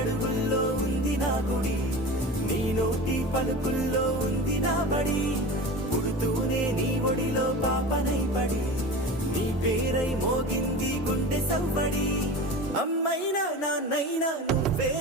అడుగుల్లో ఉంది నా గుడి, నీ నోటి పలుకుల్లో ఉంది నా బడి. పుడుతూనే నీ ఒడిలో పాపనై పడి, నీ పేరై మోగింది గుండె సవ్వడి. అమ్మైనా నాన్నైనా నువ్వే